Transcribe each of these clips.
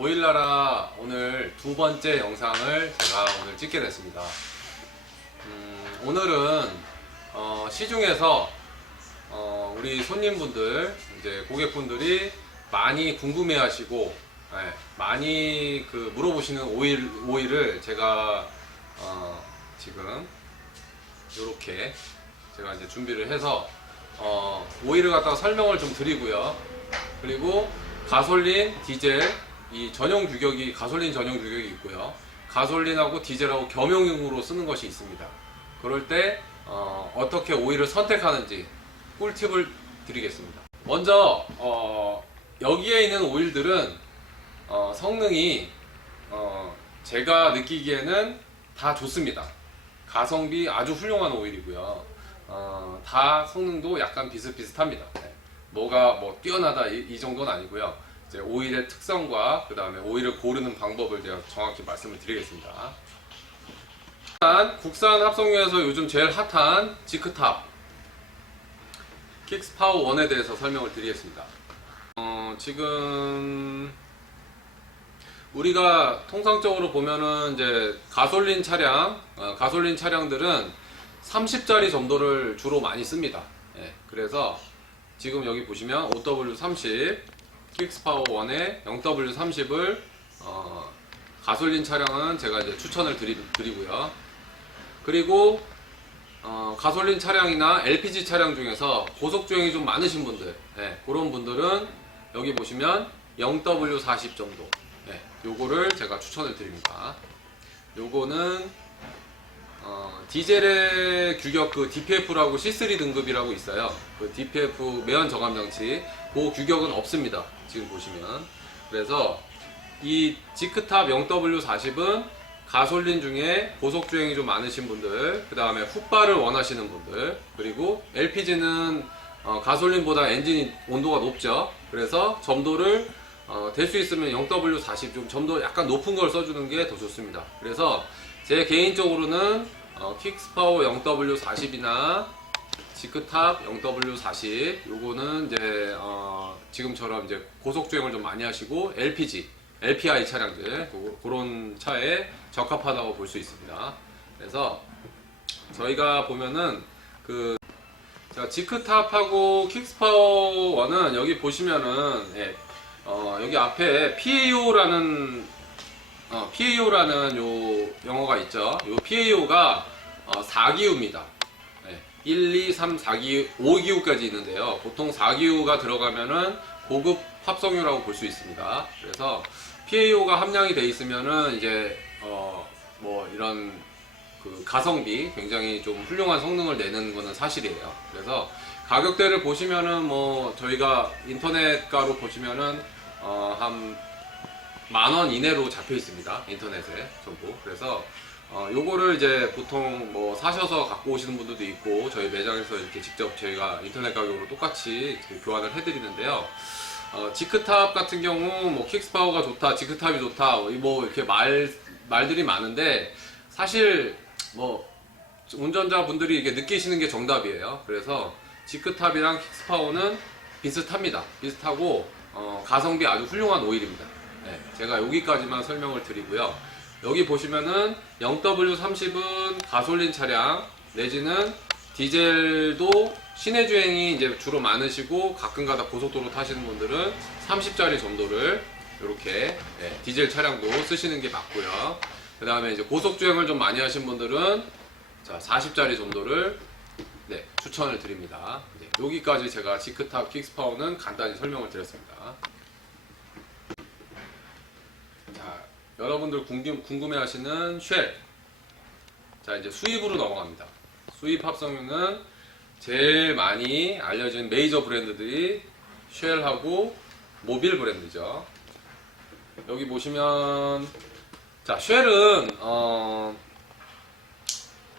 오일나라 오늘 두 번째 영상을 제가 오늘 찍게 됐습니다. 음, 오늘은 어, 시중에서 어, 우리 손님분들, 이제 고객분들이 많이 궁금해하시고 예, 많이 그 물어보시는 오일 오일을 제가 어, 지금 이렇게 제가 이제 준비를 해서 어, 오일을 갖다가 설명을 좀 드리고요. 그리고 가솔린, 디젤 이 전용 규격이 가솔린 전용 규격이 있고요. 가솔린하고 디젤하고 겸용으로 쓰는 것이 있습니다. 그럴 때 어, 떻게 오일을 선택하는지 꿀팁을 드리겠습니다. 먼저 어, 여기에 있는 오일들은 어, 성능이 어, 제가 느끼기에는 다 좋습니다. 가성비 아주 훌륭한 오일이고요. 어, 다 성능도 약간 비슷비슷합니다. 네. 뭐가 뭐 뛰어나다 이, 이 정도는 아니고요. 이제 오일의 특성과 그 다음에 오일을 고르는 방법을 제가 정확히 말씀을 드리겠습니다. 일단 국산 합성유에서 요즘 제일 핫한 지크탑 킥스 파워 1에 대해서 설명을 드리겠습니다. 어, 지금 우리가 통상적으로 보면은 이제 가솔린 차량, 어, 가솔린 차량들은 30짜리 정도를 주로 많이 씁니다. 예, 그래서 지금 여기 보시면 OW30 킥스파워 1에 0W30을 어, 가솔린 차량은 제가 이제 추천을 드리, 드리 고요. 그리고 어, 가솔린 차량이나 LPG 차량 중에서 고속 주행이 좀 많으신 분들, 예, 그런 분들은 여기 보시면 0W40 정도, 예, 요거를 제가 추천을 드립니다. 요거는 어, 디젤의 규격 그 DPF라고 C3 등급이라고 있어요. 그 DPF 매연 저감 장치 그 규격은 없습니다. 지금 보시면 그래서 이 지크탑 0W40은 가솔린 중에 고속 주행이 좀 많으신 분들, 그 다음에 훅발을 원하시는 분들, 그리고 LPG는 가솔린보다 엔진이 온도가 높죠. 그래서 점도를 어, 될 수 있으면 0W40 좀 점도 약간 높은 걸 써주는 게 더 좋습니다. 그래서 제 개인적으로는 어, 킥스파워 0W40이나 지크탑 0W40 요거는 이제 어, 지금처럼 이제 고속 주행을 좀 많이 하시고 LPG, LPI 차량들 그- 그런 차에 적합하다고 볼 수 있습니다. 그래서 저희가 보면은 그 자, 지크탑하고 킥스파워는 여기 보시면은 예, 어, 여기 앞에 PAO라는 어, PAO라는 요 영어가 있죠. 요 PAO가 어, 4기후입니다. 1, 2, 3, 4기후, 5기후까지 있는데요. 보통 4기후가 들어가면은 고급 합성유라고 볼 수 있습니다. 그래서 PAO가 함량이 돼 있으면은 이제 어, 뭐 이런 그 가성비 굉장히 좀 훌륭한 성능을 내는 거는 사실이에요. 그래서 가격대를 보시면은 뭐 저희가 인터넷가로 보시면은 어, 한 만 원 이내로 잡혀 있습니다. 인터넷에 전부. 그래서 어, 요거를 이제 보통 뭐 사셔서 갖고 오시는 분들도 있고 저희 매장에서 이렇게 직접 저희가 인터넷 가격으로 똑같이 교환을 해드리는데요. 어, 지크탑 같은 경우 뭐 킥스파워가 좋다, 지크탑이 좋다, 뭐 이렇게 말 말들이 많은데 사실 뭐 운전자분들이 이게 느끼시는 게 정답이에요. 그래서 지크탑이랑 킥스파워는 비슷합니다. 비슷하고 어, 가성비 아주 훌륭한 오일입니다. 네, 제가 여기까지만 설명을 드리고요. 여기 보시면은 0W30은 가솔린 차량 내지는 디젤도 시내 주행이 이제 주로 많으시고 가끔가다 고속도로 타시는 분들은 30짜리 정도를 이렇게 네, 디젤 차량도 쓰시는 게 맞고요. 그 다음에 이제 고속 주행을 좀 많이 하신 분들은 자 40짜리 정도를 네, 추천을 드립니다. 네, 여기까지 제가 지크탑 킥스파워는 간단히 설명을 드렸습니다. 자, 여러분들 궁금, 궁금 해하시는 쉘. 자, 이제 수입으로 넘어갑니다. 수입 합성유는 제일 많이 알려진 메이저 브랜드들이 쉘하고 모빌 브랜드죠. 여기 보시면 자, 쉘은 어,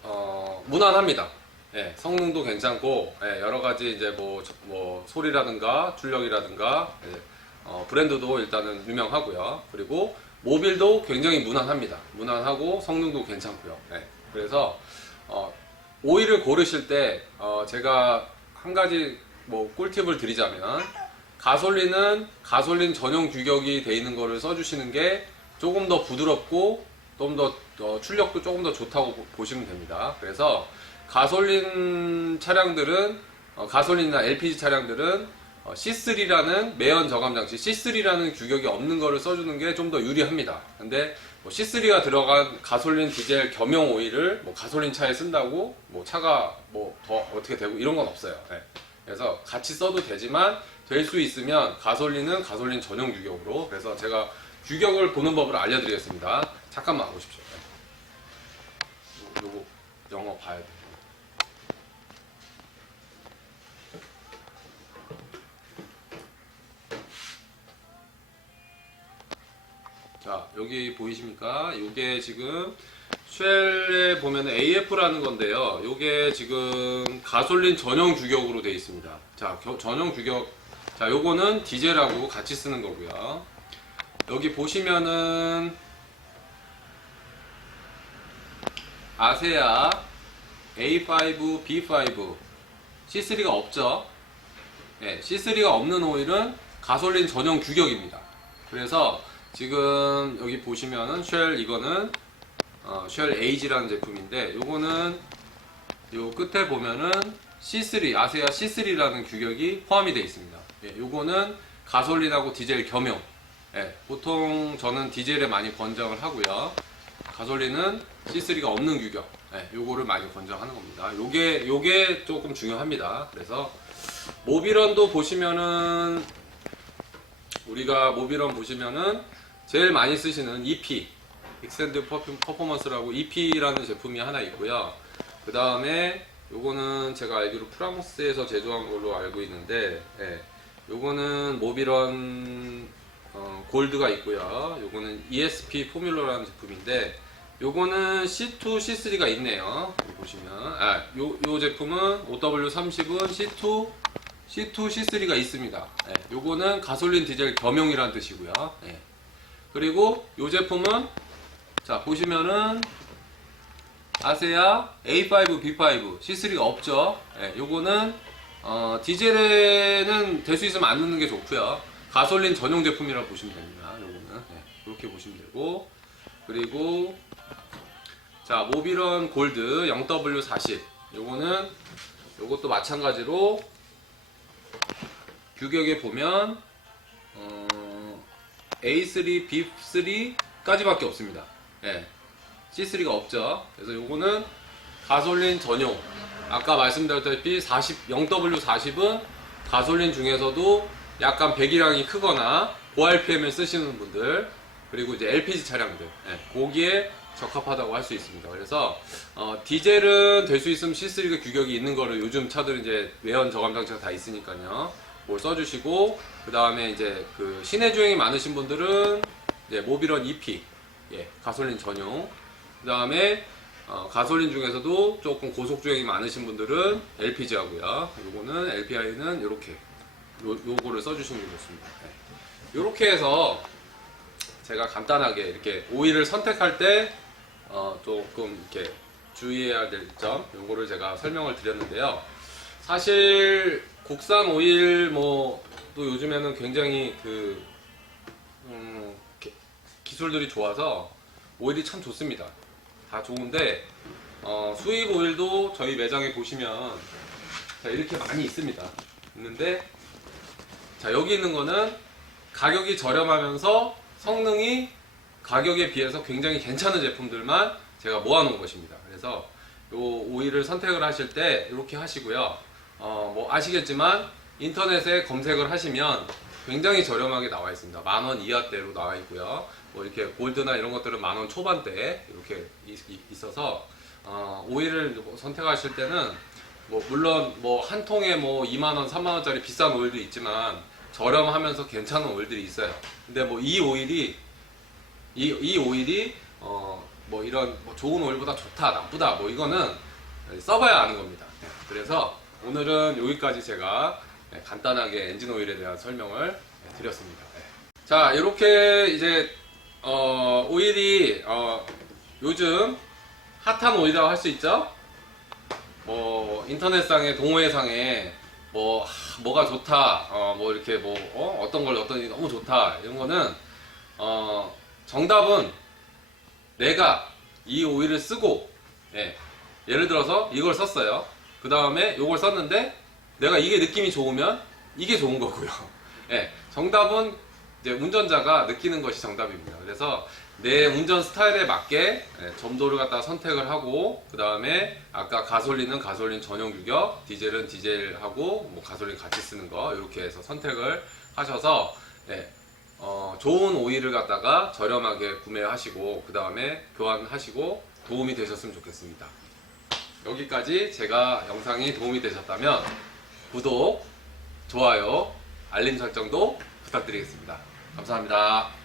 어, 무난합니다. 예, 성능도 괜찮고 예, 여러 가지 이제 뭐, 저- 뭐 소리라든가 출력이라든가 예, 어, 브랜드도 일단은 유명하고요. 그리고 모빌도 굉장히 무난합니다. 무난하고 성능도 괜찮고요. 예, 그래서 어, 오일을 고르실 때 어, 제가 한 가지 뭐 꿀팁을 드리자면 가솔린은 가솔린 전용 규격이 돼 있는 거를 써주시는 게 조금 더 부드럽고 좀더 어, 출력도 조금 더 좋다고 보- 보시면 됩니다. 그래서 가솔린 차량들은 어, 가솔린이나 LPG 차량들은 어, C3라는 매연 저감 장치 C3라는 규격이 없는 거를 써주는 게 좀 더 유리합니다. 근데 뭐 C3가 들어간 가솔린 디젤 겸용 오일을 뭐 가솔린 차에 쓴다고 뭐 차가 뭐 더 어떻게 되고 이런 건 없어요. 예. 그래서 같이 써도 되지만 될 수 있으면 가솔린은 가솔린 전용 규격으로 그래서 제가 규격을 보는 법을 알려드리겠습니다. 잠깐만 보십시오. 예. 요- 요거 영어 봐야 돼요. 자 여기 보이십니까? 이게 지금 쉘에 보면 AF라는 건데요. 이게 지금 가솔린 전용 규격으로 되어 있습니다. 자 겨- 전용 규격 자 요거는 디젤하고 같이 쓰는 거고요. 여기 보시면은 아세아 A5, B5, C3가 없죠. 네, C3가 없는 오일은 가솔린 전용 규격입니다. 그래서 지금 여기 보시면은 쉘 이거는 어, 쉘 에이지라는 제품인데 요거는 요 끝에 보면은 C3 아세아 C3라는 규격이 포함이 되어 있습니다. 예, 요거는 가솔린하고 디젤 겸용. 예, 보통 저는 디젤에 많이 권장을 하고요. 가솔린은 C3가 없는 규격. 예, 요거를 많이 권장하는 겁니다. 요게 요게 조금 중요합니다. 그래서 모비런도 보시면은 우리가 모비런 보시면은 제일 많이 쓰시는 EP 익센드 퍼포먼스라고 EP라는 제품이 하나 있고요. 그 다음에 요거는 제가 알기로 프랑스에서 제조한 걸로 알고 있는데, 예, 요거는 모비런 어, 골드가 있고요. 요거는 ESP 포뮬러라는 제품인데, 요거는 C2, C3가 있네요. 보시면, 아, 요, 요 제품은 OW30은 C2, C2, C3가 있습니다. 예, 요거는 가솔린 디젤 겸용이라는 뜻이고요. 예. 그리고 요 제품은 자 보시면은 아세아 A5, B5, C3가 없죠. 예, 요거는 어, 디젤에는 될 수 있으면 안 넣는 게 좋고요. 가솔린 전용 제품이라고 보시면 됩니다. 요거는 예, 이렇게 보시면 되고 그리고 자 모비런 골드 0W40 요거는 요것도 마찬가지로 규격에 보면 어, A3, B3까지밖에 없습니다. 예. C3가 없죠. 그래서 요거는 가솔린 전용. 아까 말씀드렸다시피 40, 0W40은 가솔린 중에서도 약간 배기량이 크거나 고RPM을 쓰시는 분들 그리고 이제 LPG 차량들 예, 거기에 적합하다고 할 수 있습니다. 그래서 어, 디젤은 될 수 있으면 C3가 규격이 있는 거를 요즘 차들은 이제 외연 저감 장치가 다 있으니까요. 뭘 써주시고 그 다음에 이제 그 시내 주행이 많으신 분들은 이제 모비런 EP 예, 가솔린 전용 그 다음에 어, 가솔린 중에서도 조금 고속 주행이 많으신 분들은 LPG 하고요. 요거는 LPI는 이렇게 요, 요거를 써주시는 게 좋습니다. 이렇게 해서 제가 간단하게 이렇게 오일을 선택할 때 어, 조금 이렇게 주의해야 될 점 요거를 제가 설명을 드렸는데요. 사실 국산 오일 뭐 또 요즘에는 굉장히 그 음, 기- 기술들이 좋아서 오일이 참 좋습니다. 다 좋은데 어, 수입 오일도 저희 매장에 보시면 자, 이렇게 많이 있습니다. 있는데 자 여기 있는 거는 가격이 저렴하면서 성능이 가격에 비해서 굉장히 괜찮은 제품들만 제가 모아놓은 것입니다. 그래서 요 오일을 선택을 하실 때 이렇게 하시고요. 어, 뭐 아시겠지만 인터넷에 검색을 하시면 굉장히 저렴하게 나와 있습니다. 만 원 이하대로 나와 있고요. 뭐 이렇게 골드나 이런 것들은 만 원 초반대 이렇게 있어서 어, 오일을 뭐 선택하실 때는 뭐 물론 뭐 한 통에 뭐 2만 원, 3만 원짜리 비싼 오일도 있지만 저렴하면서 괜찮은 오일들이 있어요. 근데 뭐 이 오일이 이, 이 오일이 어 뭐 이런 뭐 좋은 오일보다 좋다 나쁘다 뭐 이거는 써봐야 아는 겁니다. 네, 그래서 오늘은 여기까지 제가 네, 간단하게 엔진 오일에 대한 설명을 네, 드렸습니다. 네. 자 이렇게 이제 어, 오일이 어, 요즘 핫한 오일이라고 할 수 있죠. 뭐 인터넷상에 동호회상에 뭐 하, 뭐가 좋다, 어, 뭐 이렇게 뭐 어, 떤걸 어떤 게 너무 좋다 이런 거는 어, 정답은 내가 이 오일을 쓰고 예, 예를 들어서 이걸 썼어요. 그 다음에 이걸 썼는데 내가 이게 느낌이 좋으면 이게 좋은 거고요. 예, 정답은 이제 운전자가 느끼는 것이 정답입니다. 그래서 내 운전 스타일에 맞게 예, 점도를 갖다가 선택을 하고 그 다음에 아까 가솔린은 가솔린 전용 규격, 디젤은 디젤하고 뭐 가솔린 같이 쓰는 거 이렇게 해서 선택을 하셔서 예, 어, 좋은 오일을 갖다가 저렴하게 구매하시고 그 다음에 교환하시고 도움이 되셨으면 좋겠습니다. 여기까지 제가 영상이 도움이 되셨다면 구독, 좋아요, 알림 설정도 부탁드리겠습니다. 감사합니다.